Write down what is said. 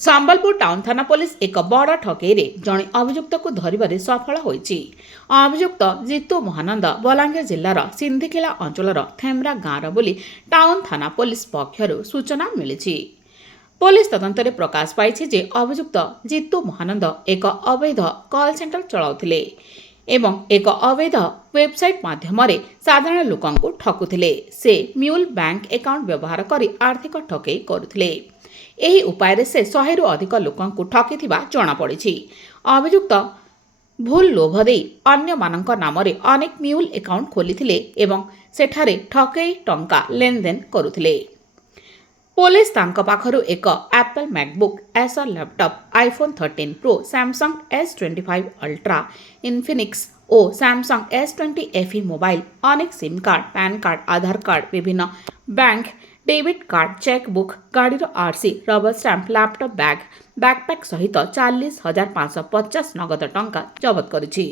Sambalpur town ଥାନା police ଏକ ବଡ଼ ଠକେଇରେ ଜଣେ ଅଭିଯୁକ୍ତକୁ ଧରିବାରେ ସଫଳ ହୋଇଛି। ଅଭିଯୁକ୍ତ ଜିତୁ ମହାନନ୍ଦ ବଲାଙ୍ଗୀର ଜିଲ୍ଲାର ସିନ୍ଧିକିଲା ଅଞ୍ଚଳର ଥେମ୍ରା ଗାଁର ବୋଲି ଟାଉନ ଥାନା ପୋଲିସ ପକ୍ଷରୁ ସୂଚନା ମିଳିଛି। ପୋଲିସ ତଦନ୍ତରେ ପ୍ରକାଶ ପାଇଛି ଯେ ଅଭିଯୁକ୍ତ ଜିତୁ ମହାନନ୍ଦ ଏକ ଅବୈଧ କଲ୍ ସେଣ୍ଟର ଚଳାଉଥିଲେ ଏବଂ ଏକ ଅବୈଧ ୱେବସାଇଟ୍ ମାଧ୍ୟମରେ ସାଧାରଣ ଲୋକଙ୍କୁ ଠକୁଥିଲେ। ସେ ମ୍ୟୁଲ୍ ବ୍ୟାଙ୍କ ଆକାଉଣ୍ଟ ବ୍ୟବହାର କରି ଆର୍ଥିକ ଠକେଇ କରୁଥିଲେ। ଏହି ଉପାୟରେ ସେ 100ରୁ ଅଧିକ ଲୋକଙ୍କୁ ଠକିଥିବା ଜଣାପଡ଼ିଛି। ଅଭିଯୁକ୍ତ ଭୁଲ ଲୋଭ ଦେଇ ଅନ୍ୟମାନଙ୍କ ନାମରେ ଅନେକ ମ୍ୟୁଲ୍ ଆକାଉଣ୍ଟ ଖୋଲିଥିଲେ ଏବଂ ସେଠାରେ ଠକେଇ ଟଙ୍କା ଲେନଦେନ କରୁଥିଲେ। ପୋଲିସ ତାଙ୍କ ପାଖରୁ ଏକ Apple MacBook Acer laptop, iPhone 13 pro, Samsung S25 ultra, Infinix ଓ ସାମସଙ୍ଗ S20 FE ମୋବାଇଲ, ଅନେକ SIM card, PAN card, Aadhaar card, ବିଭିନ୍ନ bank debit card, cheque book, ଗାଡ଼ିର RC, rubber stamp, laptop bag, backpack ସହିତ 40,550 ନଗଦ ଟଙ୍କା ଜବତ କରିଛି।